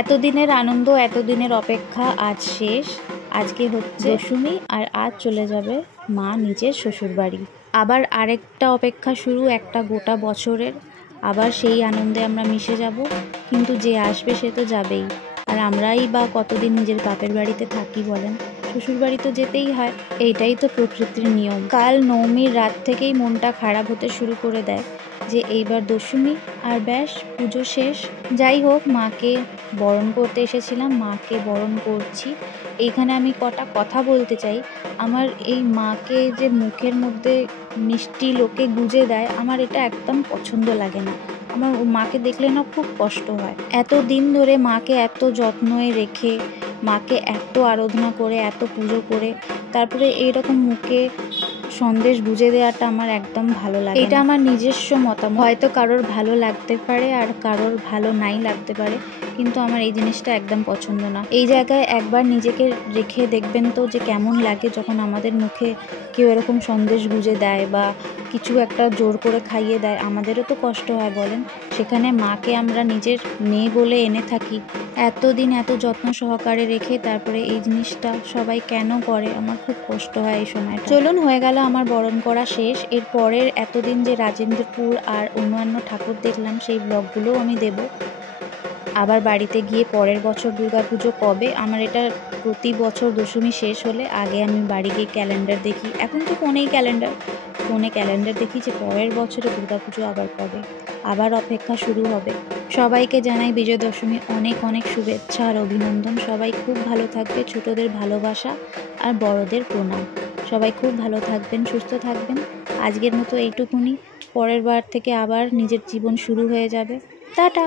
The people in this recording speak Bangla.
এতদিনের আনন্দ, এতদিনের অপেক্ষা আজ শেষ। আজকে হচ্ছে দশমী আর আজ চলে যাবে মা নিজের শ্বশুরবাড়ি। আবার আরেকটা অপেক্ষা শুরু, একটা গোটা বছরের। আবার সেই আনন্দে আমরা মিশে যাব, কিন্তু যে আসবে সে তো যাবেই। আর আমরাই বা কতদিন নিজের বাপের বাড়িতে থাকি বলেন, শ্বশুরবাড়ি তো যেতেই হয়। এইটাই তো প্রকৃতির নিয়ম। কাল নবমীর রাত থেকেই মনটা খারাপ হতে শুরু করে দেয় যে এইবার দশমী আর ব্যাস পুজো শেষ। যাই হোক, মাকে বরণ করতে এসেছিলাম, মাকে বরণ করছি। এইখানে আমি কটা কথা বলতে চাই। আমার এই মাকে যে মুখের মধ্যে মিষ্টি লোকে গুজে দেয়, আমার এটা একদম পছন্দ লাগে না। আমার মাকে দেখলে না খুব কষ্ট হয়। এত দিন ধরে মাকে এত যত্নে রেখে, মাকে এত আরাধনা করে, এত পুজো করে, তারপরে এইরকম মুখে সন্দেশ গুজে দেওয়াটা আমার একদম ভালো লাগে। এটা আমার নিজস্ব মতামত, হয়তো কারোর ভালো লাগতে পারে আর কারোর ভালো নাই লাগতে পারে, কিন্তু আমার এই জিনিসটা একদম পছন্দ না। এই জায়গায় একবার নিজেকে রেখে দেখবেন তো যে কেমন লাগে যখন আমাদের মুখে কেউ এরকম সন্দেশ গুজে দেয় বা কিছু একটা জোর করে খাইয়ে দেয়। আমাদেরও তো কষ্ট হয় বলেন, সেখানে মাকে আমরা নিজের মেয়ে বলে এনে থাকি, এতদিন এত যত্ন সহকারে রেখে তারপরে এই জিনিসটা সবাই কেন করে? আমার খুব কষ্ট হয় এই সময়টা। চলুন, হয়ে গেল আমার বরণ করা শেষ। এর পরের এতদিন যে রাজেন্দ্রপুর আর অন্যান্য ঠাকুর দেখলাম, সেই ব্লগগুলোও আমি দেব। আবার বাড়িতে গিয়ে পরের বছর দুর্গাপুজো কবে, আমার এটা প্রতি বছর দশমী শেষ হলে আগে আমি বাড়ি গিয়ে ক্যালেন্ডার দেখি। এখন তো ফোনে ক্যালেন্ডার দেখি যে পরের বছরে দুর্গাপুজো আবার কবে। আবার অপেক্ষা শুরু হবে। সবাইকে জানাই বিজয়া দশমী অনেক অনেক শুভেচ্ছা আর অভিনন্দন। সবাই খুব ভালো থাকবে, ছোটদের ভালোবাসা আর বড়দের প্রণাম। সবাই খুব ভালো থাকবেন, সুস্থ থাকবেন। আজকের মতো এইটুকুনি। পরের বার থেকে আবার নিজের জীবন শুরু হয়ে যাবে। টাটা।